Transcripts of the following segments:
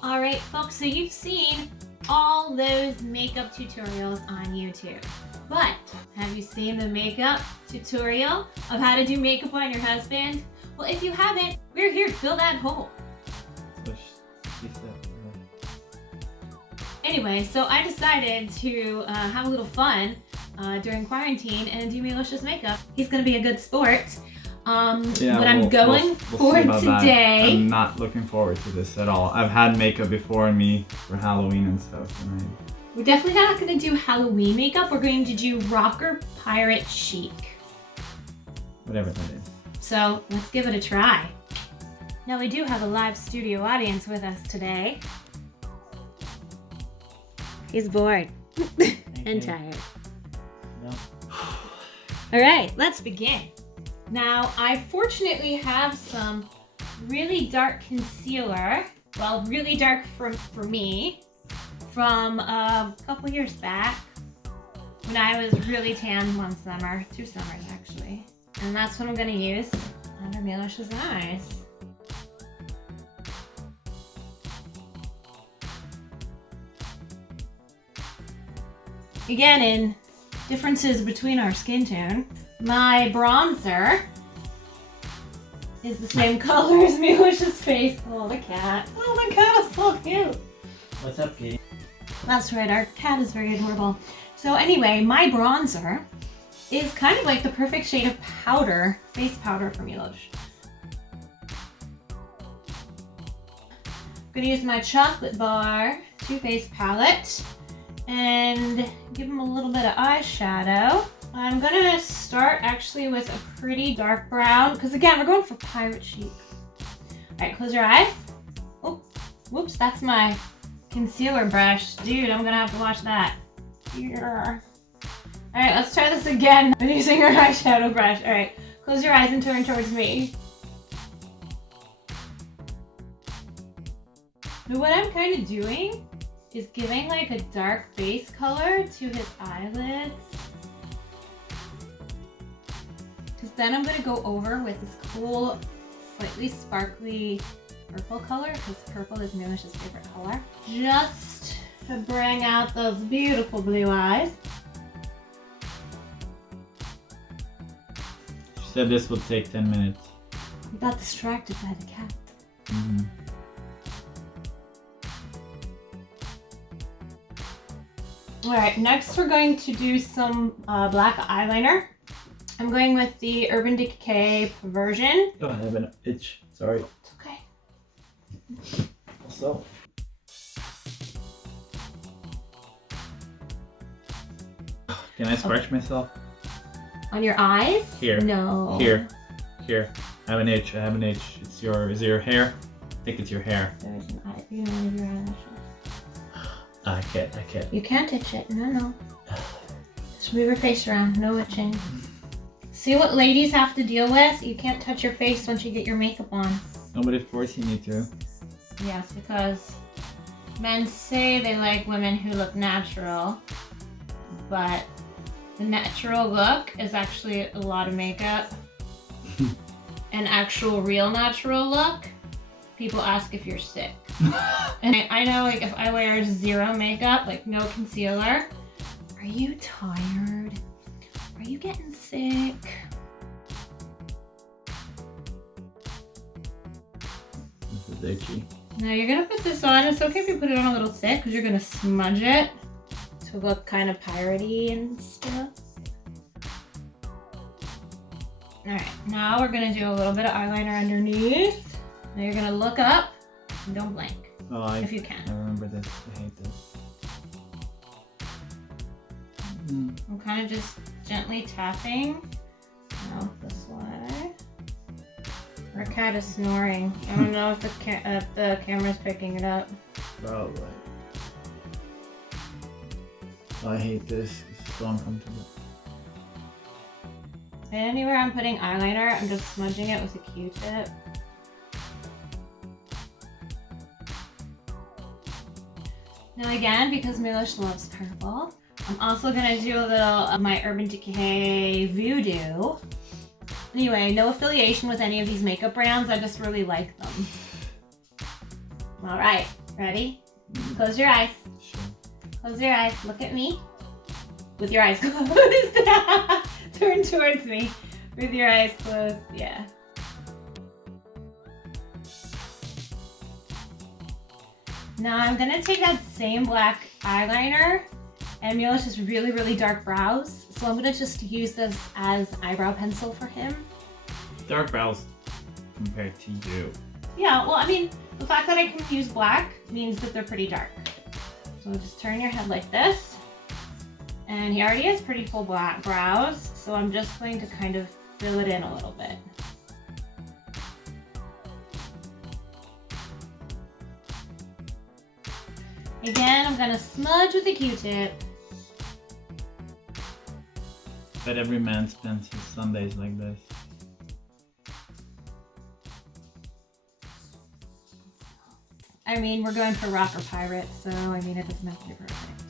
All right, folks, so you've seen all those makeup tutorials on YouTube. But have you seen the makeup tutorial of how to do makeup on your husband? Well, if you haven't, we're here to fill that hole. Anyway, so I decided to have a little fun during quarantine and do Milos's makeup. He's gonna be a good sport. Yeah, what I'm going for today. I'm not looking forward to this at all. I've had makeup before me for Halloween and stuff. And We're definitely not going to do Halloween makeup. We're going to do rocker pirate chic. Whatever that is. So let's give it a try. Now we do have a live studio audience with us today. He's bored and tired. No. All right, let's begin. Now, I fortunately have some really dark concealer, well, really dark for me, from a couple years back when I was really tan one summer, 2 summers actually. And that's what I'm gonna use under Milos's eyes. Again, in differences between our skin tone, my bronzer is the same color as Milos's face. Oh, the cat. Oh, the cat is so cute. What's up, Katie? That's right, our cat is very adorable. So anyway, my bronzer is kind of like the perfect shade of powder, face powder for Milos. I'm gonna use my chocolate bar Too Faced palette and give him a little bit of eyeshadow. I'm gonna start actually with a pretty dark brown, because again, we're going for pirate chic. All right, close your eyes. Oh, whoops, that's my concealer brush. Dude, I'm gonna have to wash that. Yeah. All right, let's try this again. I'm using our eyeshadow brush. All right, close your eyes and turn towards me. Now what I'm kind of doing is giving like a dark base color to his eyelids. Because then I'm gonna go over with this cool, slightly sparkly purple color, because purple is Milos's favorite color. Just to bring out those beautiful blue eyes. She said this would take 10 minutes. We got distracted by the cat. Mm-hmm. Alright, next we're going to do some black eyeliner. I'm going with the Urban Decay Perversion. Oh, I have an itch. Sorry. It's okay. So. Can I scratch myself? On your eyes? Here. No. Here. I have an itch. Is it your hair? I think it's your hair. There's an eye. You don't have your eyelashes. I can't. You can't itch it. No. Just move your face around. No itching. See what ladies have to deal with? You can't touch your face once you get your makeup on. Nobody's forcing me to. Yes, because men say they like women who look natural, but the natural look is actually a lot of makeup. An actual real natural look, people ask if you're sick. And I know, like, if I wear 0 makeup, like no concealer, are you tired? Are you getting sick? This is itchy. Now you're gonna put this on. It's okay if you put it on a little thick, because you're gonna smudge it to look kind of piratey and stuff. Alright, now we're gonna do a little bit of eyeliner underneath. Now you're gonna look up and don't blink. Oh, if you can. I remember this. I hate this. I'm kind of just gently tapping out this way. Our cat is snoring. I don't know if the camera's picking it up. Probably. I hate this. This is so uncomfortable. And anywhere I'm putting eyeliner, I'm just smudging it with a Q-tip. Now again, because Milos loves purple, I'm also gonna do a little of my Urban Decay Voodoo. Anyway, no affiliation with any of these makeup brands, I just really like them. All right, Ready? Close your eyes. Sure. Close your eyes. Look at me. With your eyes closed. Turn towards me. With your eyes closed. Yeah. Now I'm gonna take that same black eyeliner, and Milos has really, really dark brows, so I'm gonna just use this as eyebrow pencil for him. Dark brows compared to you. Yeah, well, I mean, the fact that I can use black means that they're pretty dark. So just turn your head like this. And he already has pretty full black brows, so I'm just going to kind of fill it in a little bit. Again, I'm gonna smudge with a Q-tip. But every man spends his Sundays like this. I mean, we're going for rock or pirate, so I mean, it doesn't have to be perfect.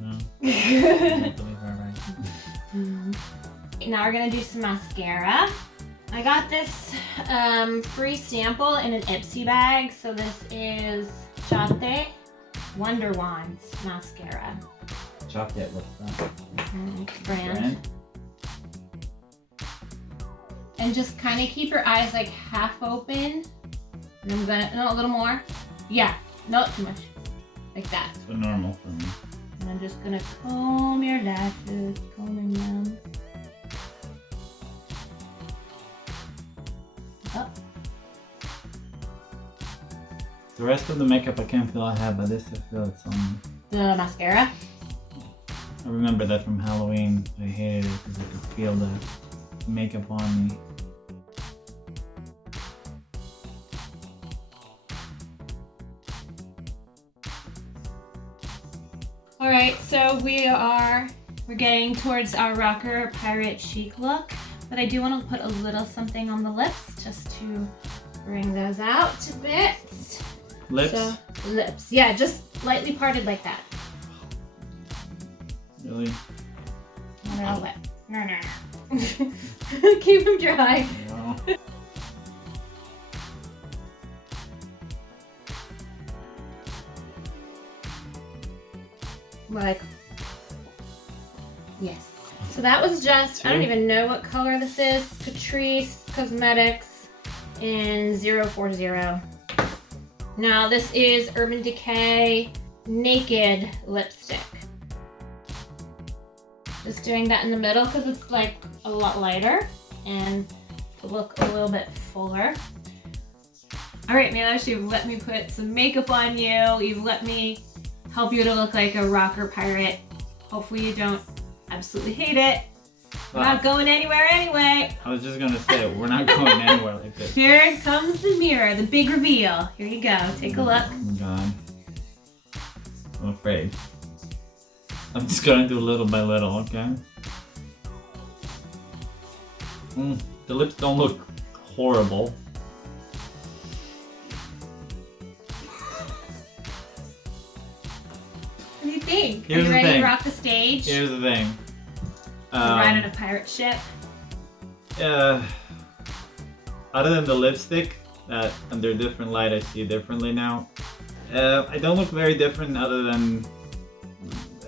No. Totally alright. Now we're gonna do some mascara. I got this free sample in an Ipsy bag. So this is Chate Wonder Wands mascara. Chocolate, what's that? Brand. And just kind of keep your eyes like half open. And I'm gonna, no, a little more. Yeah, not too much. Like that. So normal for me. And I'm just gonna comb your lashes, combing them. Up. The rest of the makeup I can't feel I have, but this I feel it's on me. The mascara. I remember that from Halloween. I hated it because I could feel the makeup on me. All right, so we're getting towards our rocker pirate chic look, but I do want to put a little something on the lips just to bring those out a bit. Lips? So, lips, yeah, just lightly parted like that. Really? No, lip. No. Keep them dry. No. Like, yes. So that was just, I don't even know what color this is. Catrice Cosmetics in 040. Now this is Urban Decay Naked Lipstick. Just doing that in the middle because it's like a lot lighter and to look a little bit fuller. All right, Milos, you've let me put some makeup on you. You've let me help you to look like a rocker pirate. Hopefully you don't absolutely hate it. We're not going anywhere anyway. I was just gonna say, we're not going anywhere like this. Here comes the mirror, the big reveal. Here you go, take a look. Oh my god. I'm afraid. I'm just gonna do little by little, okay? The lips don't look horrible. What do you think? Here's Are you the ready thing. to rock the stage? Here's the thing. Ride on a pirate ship? Other than the lipstick, that under different light I see differently now. I don't look very different other than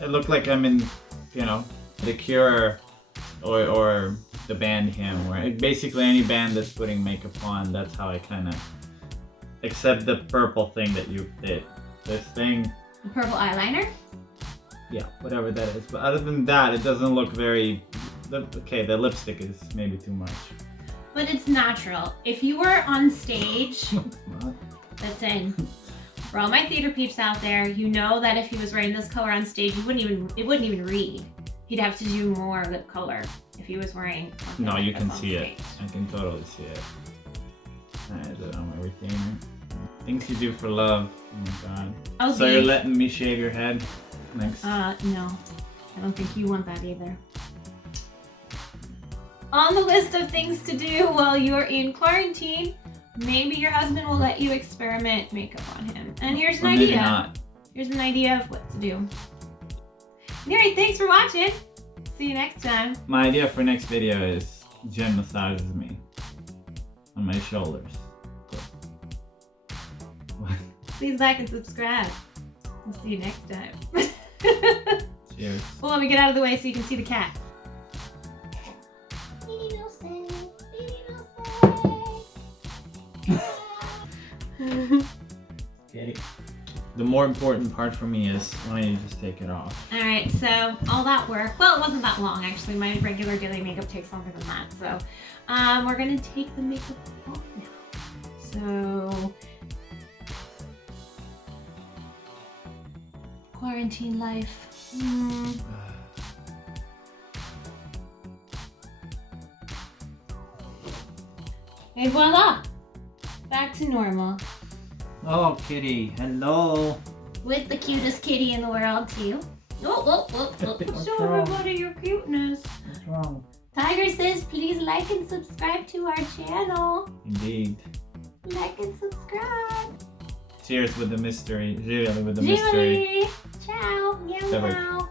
I look like I'm in, you know, The Cure or the band Him, where basically any band that's putting makeup on, that's how I kind of, except the purple thing that you did. This thing. The purple eyeliner? Yeah, whatever that is. But other than that, it doesn't look very, okay, the lipstick is maybe too much. But it's natural. If you were on stage, It's not. listen, for all my theater peeps out there, you know that if he was wearing this color on stage, it wouldn't even read. He'd have to do more lip color if he was wearing something No, like you this can on see stage. it. I can totally see it. I did it on my retainer. Things you do for love. Oh my god. Oh, So you're letting me shave your head next? no. I don't think you want that either. On the list of things to do while you're in quarantine, maybe your husband will let you experiment makeup on him. And here's an Or maybe idea. not. Here's an idea of what to do. Alright, thanks for watching. See you next time. My idea for next video is Jen massages me on my shoulders. What? Please like and subscribe. We'll see you next time. Cheers. Well, let me get out of the way so you can see the cat. Okay. The more important part for me is when you just take it off. Alright, so all that work, well, it wasn't that long actually. My regular daily makeup takes longer than that. So we're gonna take the makeup off now. So quarantine life. And voila! Back to normal. Oh, kitty, hello. With the cutest kitty in the world, too. Oh. What's Show wrong? everybody your cuteness. What's wrong? Tiger says, please like and subscribe to our channel. Indeed. Like and subscribe. Cheers with the mystery. Really with the mystery. Julie! Ciao! Meow Never. meow!